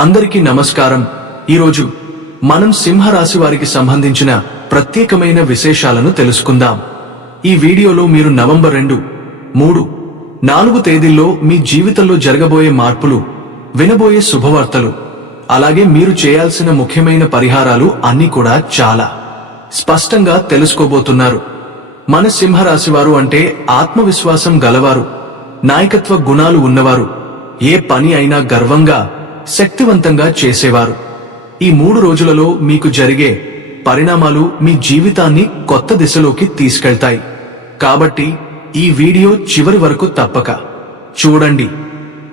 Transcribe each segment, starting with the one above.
అందరికీ నమస్కారం. ఈరోజు మనం సింహరాశి వారికి సంబంధించిన ప్రత్యేకమైన విశేషాలను తెలుసుకుందాం. ఈ వీడియోలో మీరు నవంబర్ 2, 3, 4 తేదీల్లో మీ జీవితంలో జరగబోయే మార్పులు, వినబోయే శుభవార్తలు, అలాగే మీరు చేయాల్సిన ముఖ్యమైన పరిహారాలు అన్నీ కూడా చాలా స్పష్టంగా తెలుసుకోబోతున్నారు. మన సింహరాశి వారు అంటే ఆత్మవిశ్వాసం గలవారు, నాయకత్వ గుణాలు ఉన్నవారు, ఏ పని అయినా గర్వంగా, శక్తివంతంగా చేసేవారు. ఈ 3 రోజులలో మీకు జరిగే పరిణామాలు మీ జీవితాన్ని కొత్త దిశలోకి తీసుకెళ్తాయి. కాబట్టి ఈ వీడియో చివరి వరకు తప్పక చూడండి.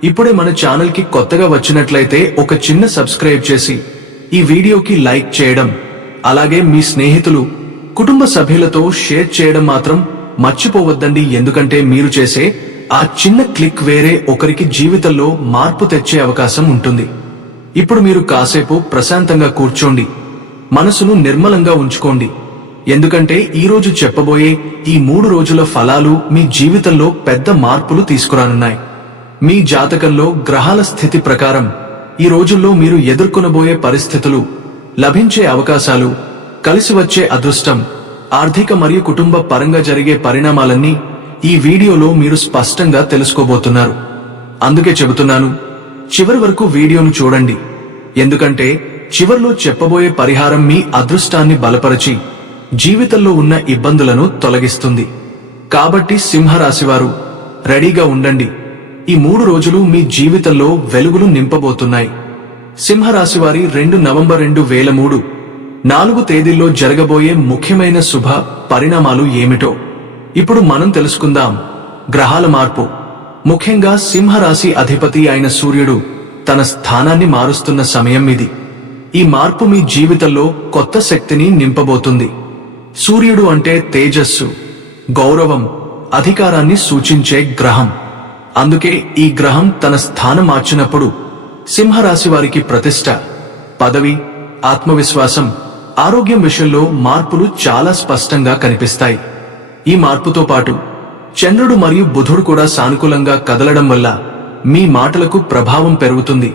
ఇప్పుడే మన ఛానల్ కి కొత్తగా వచ్చినట్లయితే ఒక చిన్న సబ్స్క్రైబ్ చేసి ఈ వీడియోకి లైక్ చేయడం, అలాగే మీ స్నేహితులు, కుటుంబ సభ్యులతో షేర్ చేయడం మాత్రం మర్చిపోవద్దండి. ఎందుకంటే మీరు చేసే ఆ చిన్న క్లిక్ వేరే ఒకరికి జీవితంలో మార్పు తెచ్చే అవకాశం ఉంటుంది. ఇప్పుడు మీరు కాసేపు ప్రశాంతంగా కూర్చోండి, మనసును నిర్మలంగా ఉంచుకోండి. ఎందుకంటే ఈరోజు చెప్పబోయే ఈ 3 రోజుల ఫలాలు మీ జీవితంలో పెద్ద మార్పులు తీసుకురానున్నాయి. మీ జాతకంలో గ్రహాల స్థితి ప్రకారం ఈ రోజుల్లో మీరు ఎదుర్కొనబోయే పరిస్థితులు, లభించే అవకాశాలు, కలిసి వచ్చే అదృష్టం, ఆర్థిక మరియు కుటుంబ పరంగా జరిగే పరిణామాలన్నీ ఈ వీడియోలో మీరు స్పష్టంగా తెలుసుకోబోతున్నారు. అందుకే చెబుతున్నాను, చివరి వరకు వీడియోను చూడండి. ఎందుకంటే చివర్లో చెప్పబోయే పరిహారం మీ అదృష్టాన్ని బలపరిచి జీవితంలో ఉన్న ఇబ్బందులను తొలగిస్తుంది. కాబట్టి సింహరాశివారు రెడీగా ఉండండి. ఈ 3 రోజులు మీ జీవితంలో వెలుగులు నింపబోతున్నాయి. సింహరాశివారి 2 నవంబర్ 2003, 4 తేదీల్లో జరగబోయే ముఖ్యమైన శుభ పరిణామాలు ఏమిటో ఇప్పుడు మనం తెలుసుకుందాం. గ్రహాల మార్పు, ముఖ్యంగా సింహరాశి అధిపతి అయిన సూర్యుడు తన స్థానాన్ని మారుస్తున్న సమయం ఇది. ఈ మార్పు మీ జీవితంలో కొత్త శక్తిని నింపబోతుంది. సూర్యుడు అంటే తేజస్సు, గౌరవం, అధికారాన్ని సూచించే గ్రహం. అందుకే ఈ గ్రహం తన స్థానం మార్చినప్పుడు సింహరాశి వారికి ప్రతిష్ట, పదవి, ఆత్మవిశ్వాసం, ఆరోగ్యం విషయంలో మార్పులు చాలా స్పష్టంగా కనిపిస్తాయి. ఈ మార్పుతో పాటు చంద్రుడు మరియు బుధుడు కూడా సానుకూలంగా కదలడం వల్ల మీ మాటలకు ప్రభావం పెరుగుతుంది.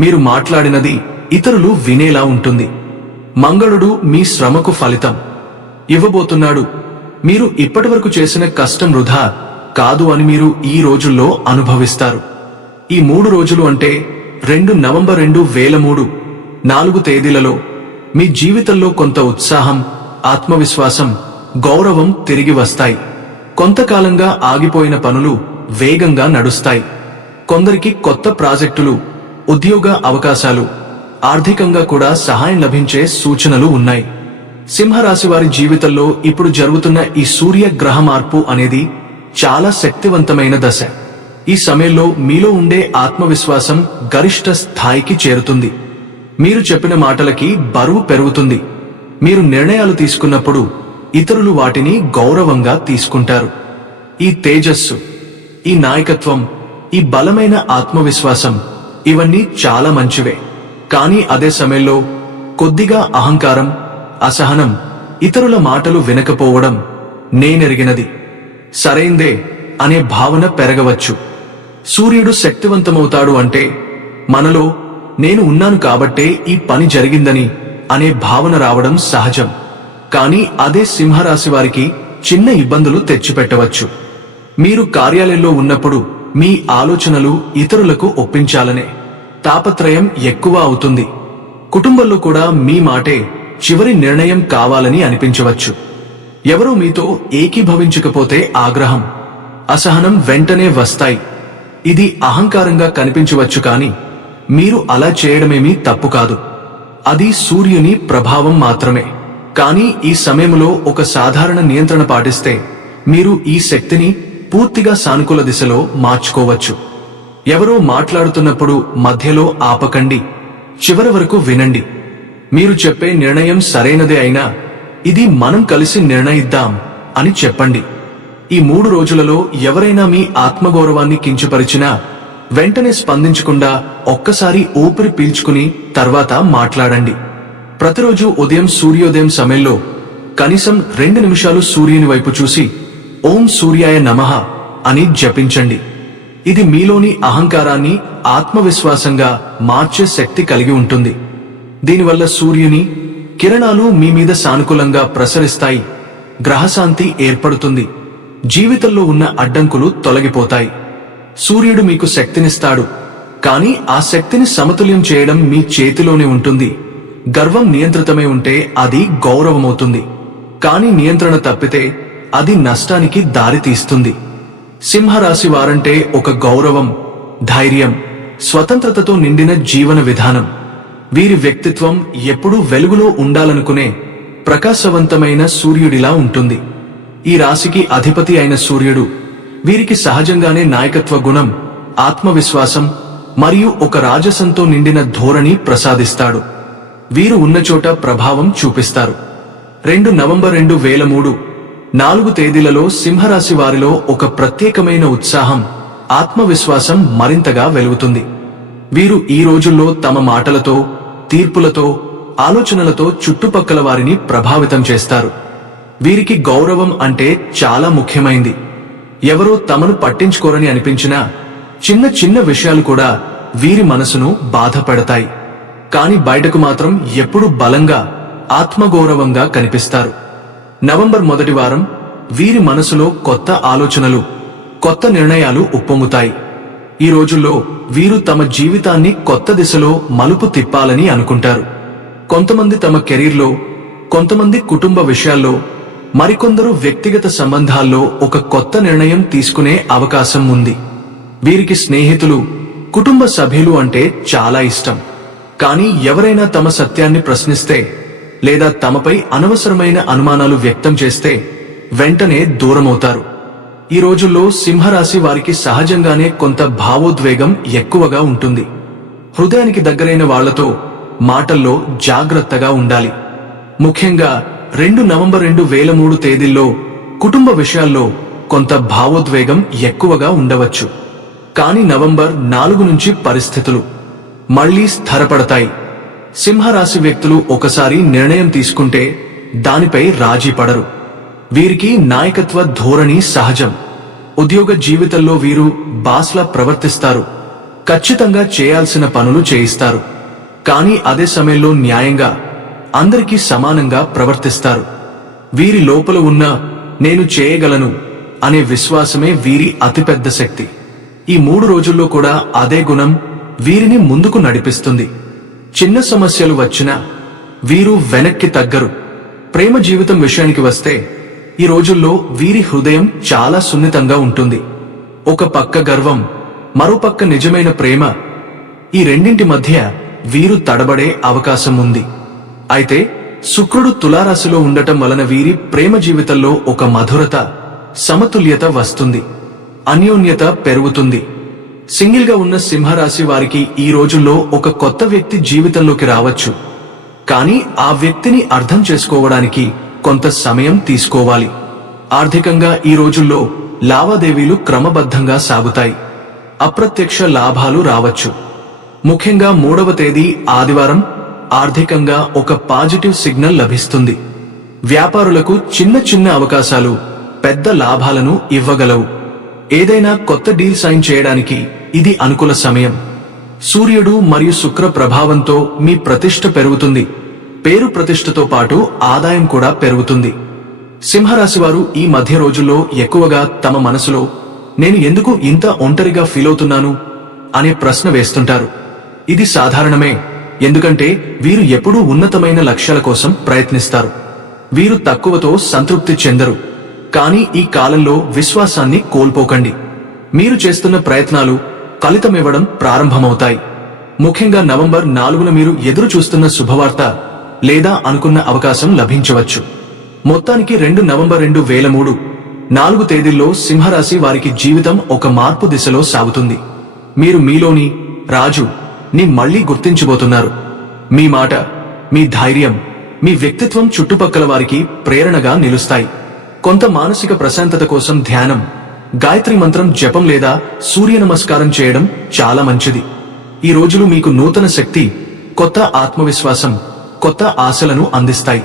మీరు మాట్లాడినది ఇతరులు వినేలా ఉంటుంది. మంగళుడు మీ శ్రమకు ఫలితం ఇవ్వబోతున్నాడు. మీరు ఇప్పటివరకు చేసిన కష్టం వృధా కాదు అని మీరు ఈ రోజుల్లో అనుభవిస్తారు. ఈ 3 రోజులు అంటే 2 నవంబర్ 2003, 4 తేదీలలో మీ జీవితంలో కొంత ఉత్సాహం, ఆత్మవిశ్వాసం, గౌరవం తిరిగి వస్తాయి. కొంతకాలంగా ఆగిపోయిన పనులు వేగంగా నడుస్తాయి. కొందరికి కొత్త ప్రాజెక్టులు, ఉద్యోగ అవకాశాలు, ఆర్థికంగా కూడా సహాయం లభించే సూచనలు ఉన్నాయి. సింహరాశి వారి జీవితంలో ఇప్పుడు జరుగుతున్న ఈ సూర్య గ్రహ మార్పు అనేది చాలా శక్తివంతమైన దశ. ఈ సమయంలో మీలో ఉండే ఆత్మవిశ్వాసం గరిష్ట స్థాయికి చేరుతుంది. మీరు చెప్పిన మాటలకి బరువు పెరుగుతుంది. మీరు నిర్ణయాలు తీసుకున్నప్పుడు ఇతరులు వాటిని గౌరవంగా తీసుకుంటారు. ఈ తేజస్సు, ఈ నాయకత్వం, ఈ బలమైన ఆత్మవిశ్వాసం ఇవన్నీ చాలా మంచివే. కానీ అదే సమయంలో కొద్దిగా అహంకారం, అసహనం, ఇతరుల మాటలు వినకపోవడం, నేనెరిగినది సరైందే అనే భావన పెరగవచ్చు. సూర్యుడు శక్తివంతమవుతాడు అంటే మనలో నేను ఉన్నాను కాబట్టే ఈ పని జరిగిందని అనే భావన రావడం సహజం. కానీ అదే సింహరాశి వారికి చిన్న ఇబ్బందులు తెచ్చిపెట్టవచ్చు. మీరు కార్యాలయంలో ఉన్నప్పుడు మీ ఆలోచనలు ఇతరులకు ఒప్పించాలనే తాపత్రయం ఎక్కువ అవుతుంది. కుటుంబంలో కూడా మీ మాటే చివరి నిర్ణయం కావాలని అనిపించవచ్చు. ఎవరూ మీతో ఏకీభవించకపోతే ఆగ్రహం, అసహనం వెంటనే వస్తాయి. ఇది అహంకారంగా కనిపించవచ్చు, కానీ మీరు అలా చేయడమేమీ తప్పు కాదు. అది సూర్యుని ప్రభావం మాత్రమే. కానీ ఈ సమయంలో ఒక సాధారణ నియంత్రణ పాటిస్తే మీరు ఈ శక్తిని పూర్తిగా సానుకూల దిశలో మార్చుకోవచ్చు. ఎవరో మాట్లాడుతున్నప్పుడు మధ్యలో ఆపకండి, చివరి వరకు వినండి. మీరు చెప్పే నిర్ణయం సరైనదే అయినా ఇది మనం కలిసి నిర్ణయిద్దాం అని చెప్పండి. ఈ 3 రోజులలో ఎవరైనా మీ ఆత్మగౌరవాన్ని కించపరిచినా వెంటనే స్పందించకుండా ఒక్కసారి ఊపిరి పీల్చుకుని తర్వాత మాట్లాడండి. ప్రతిరోజు ఉదయం సూర్యోదయం సమయంలో కనీసం 2 నిమిషాలు సూర్యుని వైపు చూసి ఓం సూర్యాయ నమః అని జపించండి. ఇది మీలోని అహంకారాన్ని ఆత్మవిశ్వాసంగా మార్చే శక్తి కలిగి ఉంటుంది. దీనివల్ల సూర్యుని కిరణాలు మీ మీద సానుకూలంగా ప్రసరిస్తాయి, గ్రహశాంతి ఏర్పడుతుంది, జీవితంలో ఉన్న అడ్డంకులు తొలగిపోతాయి. సూర్యుడు మీకు శక్తినిస్తాడు, కానీ ఆ శక్తిని సమతుల్యం చేయడం మీ చేతిలోనే ఉంటుంది. గర్వం నియంత్రితమై ఉంటే అది గౌరవమవుతుంది, కానీ నియంత్రణ తప్పితే అది నష్టానికి దారితీస్తుంది. సింహరాశి వారంటే ఒక గౌరవం, ధైర్యం, స్వతంత్రతతో నిండిన జీవన విధానం. వీరి వ్యక్తిత్వం ఎప్పుడూ వెలుగులో ఉండాలనుకునే ప్రకాశవంతమైన సూర్యుడిలా ఉంటుంది. ఈ రాశికి అధిపతి అయిన సూర్యుడు వీరికి సహజంగానే నాయకత్వ గుణం, ఆత్మవిశ్వాసం మరియు ఒక రాజసంతో నిండిన ధోరణి ప్రసాదిస్తాడు. వీరు ఉన్న చోట ప్రభావం చూపిస్తారు. 2 నవంబర్ 2003, 4 తేదీలలో సింహరాశి వారిలో ఒక ప్రత్యేకమైన ఉత్సాహం, ఆత్మవిశ్వాసం మరింతగా వెలుగుతుంది. వీరు ఈ రోజుల్లో తమ మాటలతో, తీర్పులతో, ఆలోచనలతో చుట్టుపక్కల వారిని ప్రభావితం చేస్తారు. వీరికి గౌరవం అంటే చాలా ముఖ్యమైంది. ఎవరో తమను పట్టించుకోరని అనిపించినా చిన్న చిన్న విషయాలు కూడా వీరి మనసును బాధపెడతాయి. కాని బయటకు మాత్రం ఎప్పుడూ బలంగా, ఆత్మగౌరవంగా కనిపిస్తారు. నవంబర్ మొదటి వారం వీరి మనసులో కొత్త ఆలోచనలు, కొత్త నిర్ణయాలు ఉప్పొంగుతాయి. ఈ రోజుల్లో వీరు తమ జీవితాన్ని కొత్త దిశలో మలుపు తిప్పాలని అనుకుంటారు. కొంతమంది తమ కెరీర్లో, కొంతమంది కుటుంబ విషయాల్లో, మరికొందరు వ్యక్తిగత సంబంధాల్లో ఒక కొత్త నిర్ణయం తీసుకునే అవకాశం ఉంది. వీరికి స్నేహితులు, కుటుంబ సభ్యులు అంటే చాలా ఇష్టం. కానీ ఎవరైనా తమ సత్యాన్ని ప్రశ్నిస్తే లేదా తమపై అనవసరమైన అనుమానాలు వ్యక్తం చేస్తే వెంటనే దూరమవుతారు. ఈ రోజుల్లో సింహరాశి వారికి సహజంగానే కొంత భావోద్వేగం ఎక్కువగా ఉంటుంది. హృదయానికి దగ్గరైన వాళ్లతో మాటల్లో జాగ్రత్తగా ఉండాలి. ముఖ్యంగా 2 నవంబర్ 2003 తేదీల్లో కుటుంబ విషయాల్లో కొంత భావోద్వేగం ఎక్కువగా ఉండవచ్చు. కానీ నవంబర్ 4 నుంచి పరిస్థితులు మళ్లీ స్థిరపడతాయి. సింహరాశి వ్యక్తులు ఒకసారి నిర్ణయం తీసుకుంటే దానిపై రాజీ పడరు. వీరికి నాయకత్వ ధోరణి సహజం. ఉద్యోగ జీవితంలో వీరు బాస్లా ప్రవర్తిస్తారు, ఖచ్చితంగా చేయాల్సిన పనులు చేయిస్తారు. కానీ అదే సమయంలో న్యాయంగా, అందరికీ సమానంగా ప్రవర్తిస్తారు. వీరి లోపల ఉన్న నేను చేయగలను అనే విశ్వాసమే వీరి అతిపెద్ద శక్తి. ఈ 3 రోజుల్లో కూడా అదే గుణం వీరిని ముందుకు నడిపిస్తుంది. చిన్న సమస్యలు వచ్చినా వీరు వెనక్కి తగ్గరు. ప్రేమ జీవితం విషయానికి వస్తే ఈ రోజుల్లో వీరి హృదయం చాలా సున్నితంగా ఉంటుంది. ఒక పక్క గర్వం, మరోపక్క నిజమైన ప్రేమ, ఈ రెండింటి మధ్య వీరు తడబడే అవకాశం ఉంది. అయితే శుక్రుడు తులారాశిలో ఉండటం వలన వీరి ప్రేమ జీవితంలో ఒక మధురత, సమతుల్యత వస్తుంది, అన్యోన్యత పెరుగుతుంది. సింగిల్ గా ఉన్న సింహరాశి వారికి ఈ రోజుల్లో ఒక కొత్త వ్యక్తి జీవితంలోకి రావచ్చు. కానీ ఆ వ్యక్తిని అర్థం చేసుకోవడానికి కొంత సమయం తీసుకోవాలి. ఆర్థికంగా ఈ రోజుల్లో లావాదేవీలు క్రమబద్ధంగా సాగుతాయి. అప్రత్యక్ష లాభాలు రావచ్చు. ముఖ్యంగా 3వ తేదీ ఆదివారం ఆర్థికంగా ఒక పాజిటివ్ సిగ్నల్ లభిస్తుంది. వ్యాపారులకు చిన్న చిన్న అవకాశాలు పెద్ద లాభాలను ఇవ్వగలవు. ఏదైనా కొత్త డీల్ సైన్ చేయడానికి ఇది అనుకూల సమయం. సూర్యుడు మరియు శుక్ర ప్రభావంతో మీ ప్రతిష్ఠ పెరుగుతుంది. పేరు ప్రతిష్ఠతో పాటు ఆదాయం కూడా పెరుగుతుంది. సింహరాశివారు ఈ మధ్య రోజుల్లో ఎక్కువగా తమ మనసులో నేను ఎందుకు ఇంత ఒంటరిగా ఫీలవుతున్నాను అనే ప్రశ్న వేస్తుంటారు. ఇది సాధారణమే, ఎందుకంటే వీరు ఎప్పుడూ ఉన్నతమైన లక్ష్యాల కోసం ప్రయత్నిస్తారు. వీరు తక్కువతో సంతృప్తి చెందరు. కానీ ఈ కాలంలో విశ్వాసాన్ని కోల్పోకండి. మీరు చేస్తున్న ప్రయత్నాలు ఫలితమివ్వడం ప్రారంభమవుతాయి. ముఖ్యంగా నవంబర్ 4న మీరు ఎదురు చూస్తున్న శుభవార్త లేదా అనుకున్న అవకాశం లభించవచ్చు. మొత్తానికి 2 నవంబర్ 2003, 4 తేదీల్లో సింహరాశి వారికి జీవితం ఒక మార్పు దిశలో సాగుతుంది. మీరు మీలోని రాజు ని మళ్లీ గుర్తించబోతున్నారు. మీ మాట, మీ ధైర్యం, మీ వ్యక్తిత్వం చుట్టుపక్కల వారికి ప్రేరణగా నిలుస్తాయి. కొంత మానసిక ప్రశాంతత కోసం ధ్యానం, గాయత్రి మంత్రం జపం లేదా సూర్య నమస్కారం చేయడం చాలా మంచిది. ఈ రోజులు మీకు నూతన శక్తి, కొత్త ఆత్మవిశ్వాసం, కొత్త ఆశలను అందిస్తాయి.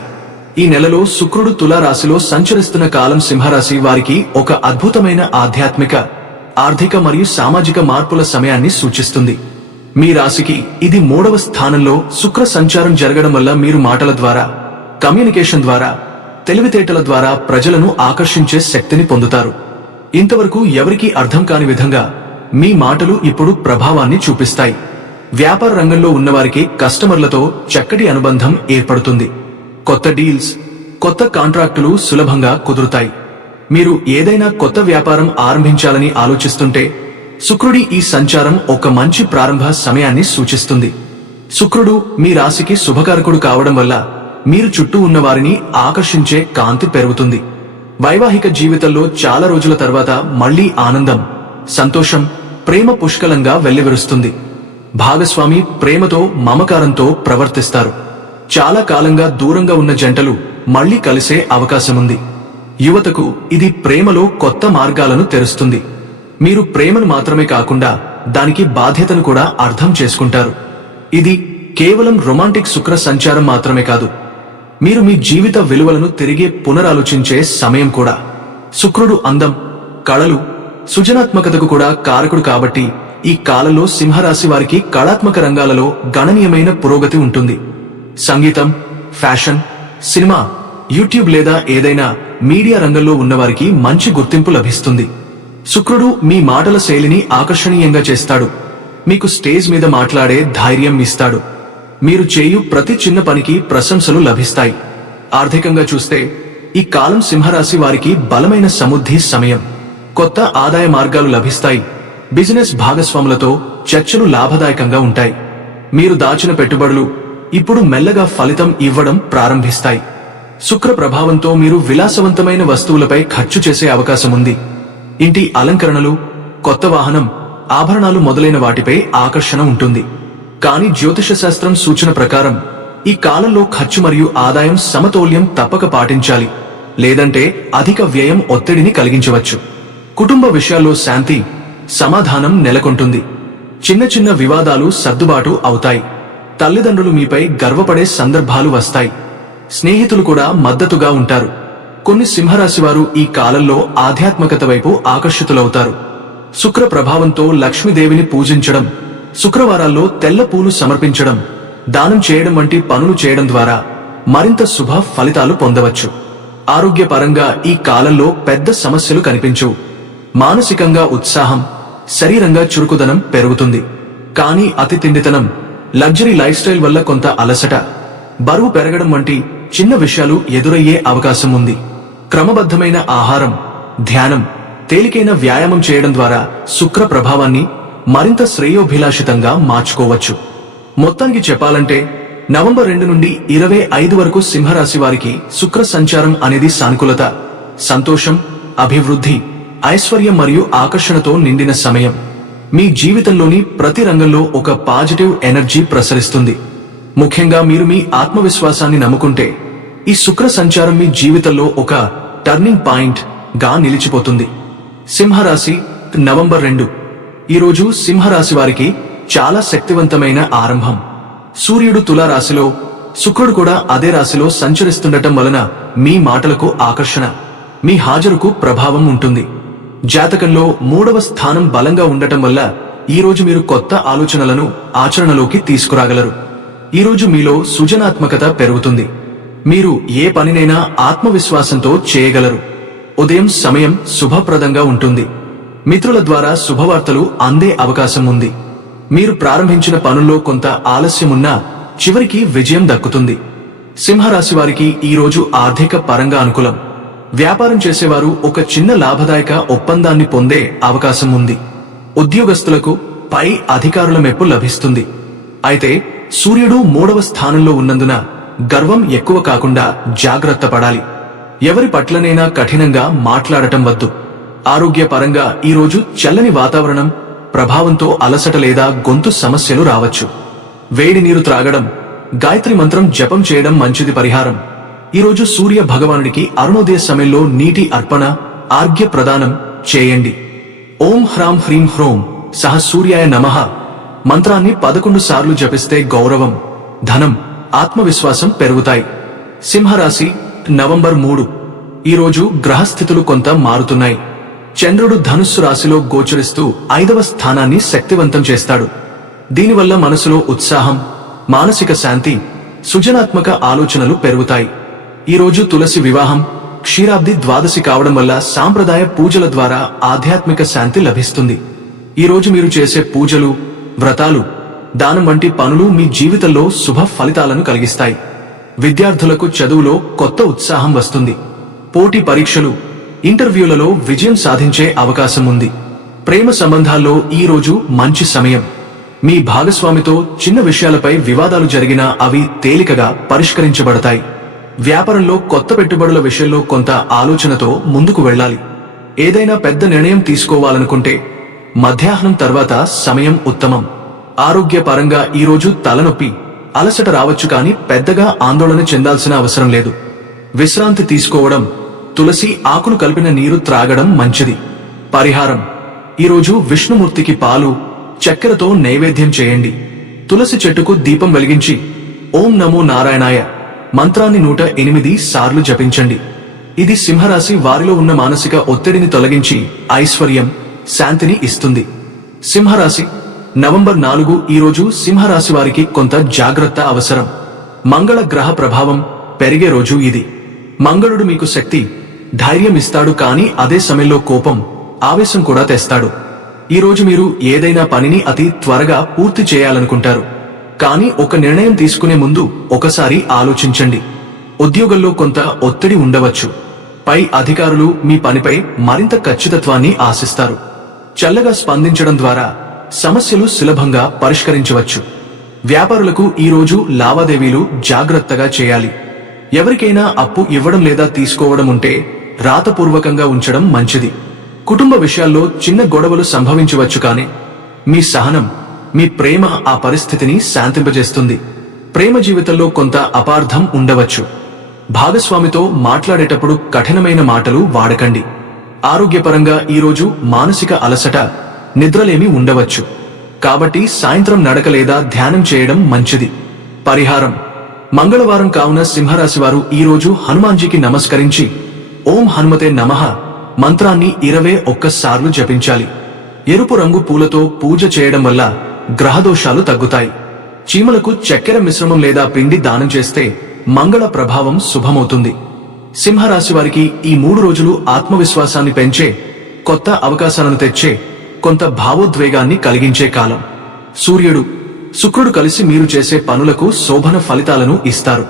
ఈ నెలలో శుక్రుడు తులా రాశిలో సంచరిస్తున్న కాలం సింహరాశి వారికి ఒక అద్భుతమైన ఆధ్యాత్మిక, ఆర్థిక మరియు సామాజిక మార్పుల సమయాన్ని సూచిస్తుంది. మీ రాశికి ఇది 3వ స్థానంలో శుక్ర సంచారం జరగడం వల్ల మీరు మాటల ద్వారా, కమ్యూనికేషన్ ద్వారా, తెలివితేటల ద్వారా ప్రజలను ఆకర్షించే శక్తిని పొందుతారు. ఇంతవరకు ఎవరికీ అర్థం కాని విధంగా మీ మాటలు ఇప్పుడు ప్రభావాన్ని చూపిస్తాయి. వ్యాపార రంగంలో ఉన్నవారికి కస్టమర్లతో చక్కటి అనుబంధం ఏర్పడుతుంది. కొత్త డీల్స్, కొత్త కాంట్రాక్టులు సులభంగా కుదురుతాయి. మీరు ఏదైనా కొత్త వ్యాపారం ఆరంభించాలని ఆలోచిస్తుంటే శుక్రుడి ఈ సంచారం ఒక మంచి ప్రారంభ సమయాన్ని సూచిస్తుంది. శుక్రుడు మీ రాశికి శుభకారకుడు కావడం వల్ల మీరు చుట్టూ ఉన్న వారిని ఆకర్షించే కాంతి పెరుగుతుంది. వైవాహిక జీవితంలో చాలా రోజుల తర్వాత మళ్లీ ఆనందం, సంతోషం, ప్రేమ పుష్కలంగా వెల్లివిరుస్తుంది. భాగస్వామి ప్రేమతో, మమకారంతో ప్రవర్తిస్తారు. చాలా కాలంగా దూరంగా ఉన్న జంటలు మళ్లీ కలిసే అవకాశముంది. యువతకు ఇది ప్రేమలో కొత్త మార్గాలను తెరుస్తుంది. మీరు ప్రేమను మాత్రమే కాకుండా దానికి బాధ్యతను కూడా అర్థం చేసుకుంటారు. ఇది కేవలం రొమాంటిక్ శుక్ర సంచారం మాత్రమే కాదు, మీరు మీ జీవిత విలువలను తిరిగి పునరాలోచించే సమయం కూడా. శుక్రుడు అందం, కళలు, సృజనాత్మకతకు కూడా కారకుడు కాబట్టి ఈ కాలంలో సింహరాశి వారికి కళాత్మక రంగాలలో గణనీయమైన పురోగతి ఉంటుంది. సంగీతం, ఫ్యాషన్, సినిమా, యూట్యూబ్ లేదా ఏదైనా మీడియా రంగంలో ఉన్నవారికి మంచి గుర్తింపు లభిస్తుంది. శుక్రుడు మీ మాటల శైలిని ఆకర్షణీయంగా చేస్తాడు. మీకు స్టేజ్ మీద మాట్లాడే ధైర్యం ఇస్తాడు. మీరు చేయు ప్రతి చిన్న పనికి ప్రశంసలు లభిస్తాయి. ఆర్థికంగా చూస్తే ఈ కాలం సింహరాశి వారికి బలమైన సమృద్ధి సమయం. కొత్త ఆదాయ మార్గాలు లభిస్తాయి. బిజినెస్ భాగస్వాములతో చర్చలు లాభదాయకంగా ఉంటాయి. మీరు దాచిన పెట్టుబడులు ఇప్పుడు మెల్లగా ఫలితం ఇవ్వడం ప్రారంభిస్తాయి. శుక్ర ప్రభావంతో మీరు విలాసవంతమైన వస్తువులపై ఖర్చు చేసే అవకాశం ఉంది. ఇంటి అలంకరణలు, కొత్త వాహనం, ఆభరణాలు మొదలైన వాటిపై ఆకర్షణ ఉంటుంది. కానీ జ్యోతిష శాస్త్రం సూచన ప్రకారం ఈ కాలంలో ఖర్చు మరియు ఆదాయం సమతౌల్యం తప్పక పాటించాలి, లేదంటే అధిక వ్యయం ఒత్తిడిని కలిగించవచ్చు. కుటుంబ విషయాల్లో శాంతి, సమాధానం నెలకొంటుంది. చిన్న చిన్న వివాదాలు సర్దుబాటు అవుతాయి. తల్లిదండ్రులు మీపై గర్వపడే సందర్భాలు వస్తాయి. స్నేహితులు కూడా మద్దతుగా ఉంటారు. కొన్ని సింహరాశి వారు ఈ కాలంలో ఆధ్యాత్మికత వైపు ఆకర్షితులవుతారు. శుక్ర ప్రభావంతో లక్ష్మీదేవిని పూజించడం, శుక్రవారాల్లో తెల్ల పూలు సమర్పించడం, దానం చేయడం వంటి పనులు చేయడం ద్వారా మరింత శుభ ఫలితాలు పొందవచ్చు. ఆరోగ్యపరంగా ఈ కాలంలో పెద్ద సమస్యలు కనిపించవు. మానసికంగా ఉత్సాహం, శరీరంగా చురుకుదనం పెరుగుతుంది. కానీ అతి తిండితనం, లగ్జరీ లైఫ్ స్టైల్ వల్ల కొంత అలసట, బరువు పెరగడం వంటి చిన్న విషయాలు ఎదురయ్యే అవకాశం ఉంది. క్రమబద్ధమైన ఆహారం, ధ్యానం, తేలికైన వ్యాయామం చేయడం ద్వారా శుక్ర ప్రభావాన్ని మరింత శ్రేయోభిలాషితంగా మార్చుకోవచ్చు. మొత్తానికి చెప్పాలంటే నవంబర్ 2 నుండి 25 వరకు సింహరాశి వారికి శుక్ర సంచారం అనేది సానుకూలత, సంతోషం, అభివృద్ధి, ఐశ్వర్యం మరియు ఆకర్షణతో నిండిన సమయం. మీ జీవితంలోని ప్రతి రంగంలో ఒక పాజిటివ్ ఎనర్జీ ప్రసరిస్తుంది. ముఖ్యంగా మీరు మీ ఆత్మవిశ్వాసాన్ని నమ్ముకుంటే ఈ శుక్ర సంచారం మీ జీవితంలో ఒక టర్నింగ్ పాయింట్ గా నిలిచిపోతుంది. సింహరాశి నవంబర్ 2. ఈరోజు సింహరాశి వారికి చాలా శక్తివంతమైన ఆరంభం. సూర్యుడు తులా రాశిలో, శుక్రుడు కూడా అదే రాశిలో సంచరిస్తుండటం వలన మీ మాటలకు ఆకర్షణ, మీ హాజరుకు ప్రభావం ఉంటుంది. జాతకంలో 3వ స్థానం బలంగా ఉండటం వల్ల ఈరోజు మీరు కొత్త ఆలోచనలను ఆచరణలోకి తీసుకురాగలరు. ఈరోజు మీలో సృజనాత్మకత పెరుగుతుంది. మీరు ఏ పనినైనా ఆత్మవిశ్వాసంతో చేయగలరు. ఉదయం సమయం శుభప్రదంగా ఉంటుంది. మిత్రుల ద్వారా శుభవార్తలు అందే అవకాశం ఉంది. మీరు ప్రారంభించిన పనుల్లో కొంత ఆలస్యమున్నా చివరికి విజయం దక్కుతుంది. సింహరాశి వారికి ఈరోజు ఆర్థిక పరంగా అనుకూలం. వ్యాపారం చేసేవారు ఒక చిన్న లాభదాయక ఒప్పందాన్ని పొందే అవకాశం ఉంది. ఉద్యోగస్తులకు పై అధికారుల మెప్పు లభిస్తుంది. అయితే సూర్యుడు 3వ స్థానంలో ఉన్నందున గర్వం ఎక్కువ కాకుండా జాగ్రత్త పడాలి. ఎవరి పట్లనైనా కఠినంగా మాట్లాడటం వద్దు. ఆరోగ్యపరంగా ఈరోజు చల్లని వాతావరణం ప్రభావంతో అలసట లేదా గొంతు సమస్యలు రావచ్చు. వేడి నీరు త్రాగడం, గాయత్రి మంత్రం జపం చేయడం మంచిది పరిహారం. ఈరోజు సూర్య భగవానుడికి అరుణోదయ సమయంలో నీటి అర్పణ, ఆర్ఘ్య ప్రదానం చేయండి. ఓం హ్రాం హ్రీం హ్రోం సహ సూర్యాయ నమః మంత్రాన్ని 11 సార్లు జపిస్తే గౌరవం, ధనం, ఆత్మవిశ్వాసం పెరుగుతాయి. సింహరాశి నవంబర్ 3. ఈరోజు గ్రహస్థితులు కొంత మారుతున్నాయి. చంద్రుడు ధనుస్సు రాశిలో గోచరిస్తూ 5వ స్థానాన్ని శక్తివంతం చేస్తాడు. దీనివల్ల మనసులో ఉత్సాహం, మానసిక శాంతి, సృజనాత్మక ఆలోచనలు పెరుగుతాయి. ఈ రోజు తులసి వివాహం, క్షీరాబ్ది ద్వాదశి కావడం వల్ల సాంప్రదాయ పూజల ద్వారా ఆధ్యాత్మిక శాంతి లభిస్తుంది. ఈ రోజు మీరు చేసే పూజలు, వ్రతాలు, దానం వంటి పనులు మీ జీవితంలో శుభ ఫలితాలను కలిగిస్తాయి. విద్యార్థులకు చదువులో కొత్త ఉత్సాహం వస్తుంది. పోటీ పరీక్షలు, ఇంటర్వ్యూలలో విజయం సాధించే అవకాశం ఉంది. ప్రేమ సంబంధాల్లో ఈ రోజు మంచి సమయం. మీ భాగస్వామితో చిన్న విషయాలపై వివాదాలు జరిగినా అవి తేలికగా పరిష్కరించబడతాయి. వ్యాపారంలో కొత్త పెట్టుబడుల విషయంలో కొంత ఆలోచనతో ముందుకు వెళ్ళాలి. ఏదైనా పెద్ద నిర్ణయం తీసుకోవాలనుకుంటే మధ్యాహ్నం తర్వాత సమయం ఉత్తమం. ఆరోగ్యపరంగా ఈరోజు తలనొప్పి, అలసట రావచ్చు, కానీ పెద్దగా ఆందోళన చెందాల్సిన అవసరం లేదు. విశ్రాంతి తీసుకోవడం, తులసి ఆకులు కలిపిన నీరు త్రాగడం మంచిది. పరిహారం: ఈరోజు విష్ణుమూర్తికి పాలు, చక్కెరతో నైవేద్యం చేయండి. తులసి చెట్టుకు దీపం వెలిగించి ఓం నమో నారాయణాయ మంత్రాన్ని 108 సార్లు జపించండి. ఇది సింహరాశి వారిలో ఉన్న మానసిక ఒత్తిడిని తొలగించి ఐశ్వర్యం, శాంతిని ఇస్తుంది. సింహరాశి నవంబర్ 4 ఈరోజు సింహరాశి వారికి కొంత జాగ్రత్త అవసరం. మంగళ గ్రహ ప్రభావం పెరిగే రోజు ఇది. మంగళుడు మీకు శక్తి, ధైర్యం ఇస్తాడు, కానీ అదే సమయంలో కోపం, ఆవేశం కూడా తెస్తాడు. ఈ రోజు మీరు ఏదైనా పనిని అతి త్వరగా పూర్తి చేయాలనుకుంటారు, కానీ ఒక నిర్ణయం తీసుకునే ముందు ఒకసారి ఆలోచించండి. ఉద్యోగంలో కొంత ఒత్తిడి ఉండవచ్చు. పై అధికారులు మీ పనిపై మరింత ఖచ్చితత్వాన్ని ఆశిస్తారు. చల్లగా స్పందించడం ద్వారా సమస్యలు సులభంగా పరిష్కరించవచ్చు. వ్యాపారులకు ఈ రోజు లావాదేవీలు జాగ్రత్తగా చేయాలి. ఎవరికైనా అప్పు ఇవ్వడం లేదా తీసుకోవడం ఉంటే రాతపూర్వకంగా ఉంచడం మంచిది. కుటుంబ విషయాల్లో చిన్న గొడవలు సంభవించవచ్చు, కానీ మీ సహనం, మీ ప్రేమ ఆ పరిస్థితిని శాంతింపజేస్తుంది. ప్రేమ జీవితంలో కొంత అపార్థం ఉండవచ్చు. భాగస్వామితో మాట్లాడేటప్పుడు కఠినమైన మాటలు వాడకండి. ఆరోగ్యపరంగా ఈరోజు మానసిక అలసట, నిద్రలేమి ఉండవచ్చు. కాబట్టి సాయంత్రం నడక లేదా ధ్యానం చేయడం మంచిది. పరిహారం: మంగళవారం కావున సింహరాశి వారు ఈరోజు హనుమాన్జీకి నమస్కరించి ఓం హనుమతే నమః మంత్రాన్ని 21 సార్లు జపించాలి. ఎరుపు రంగు పూలతో పూజ చేయడం వల్ల గ్రహదోషాలు తగ్గుతాయి. చీమలకు చక్కెర మిశ్రమం లేదా పిండి దానం చేస్తే మంగళ ప్రభావం శుభమవుతుంది. సింహరాశి వారికి ఈ 3 రోజులు ఆత్మవిశ్వాసాన్ని పెంచే, కొత్త అవకాశాలను తెచ్చే, కొంత భావోద్వేగాన్ని కలిగించే కాలం. సూర్యుడు, శుక్రుడు కలిసి మీరు చేసే పనులకు శోభన ఫలితాలను ఇస్తారు.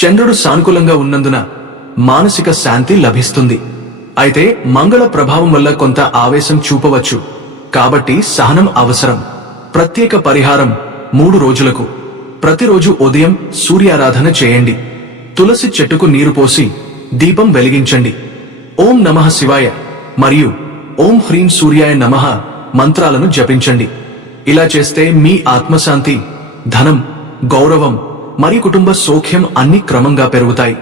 చంద్రుడు సానుకూలంగా ఉన్నందున మానసిక శాంతి లభిస్తుంది. అయితే మంగళ ప్రభావం వల్ల కొంత ఆవేశం చూపవచ్చు, కాబట్టి సహనం అవసరం. ప్రత్యేక పరిహారం: 3 రోజులకు ప్రతిరోజు ఉదయం సూర్యారాధన చేయండి. తులసి చెట్టుకు నీరు పోసి దీపం వెలిగించండి. ఓం నమః శివాయ మరియు ఓం హ్రీం సూర్యాయ నమః మంత్రాలను జపించండి. ఇలా చేస్తే మీ ఆత్మశాంతి, ధనం, గౌరవం మరియు కుటుంబ సౌఖ్యం అన్ని క్రమంగా పెరుగుతాయి.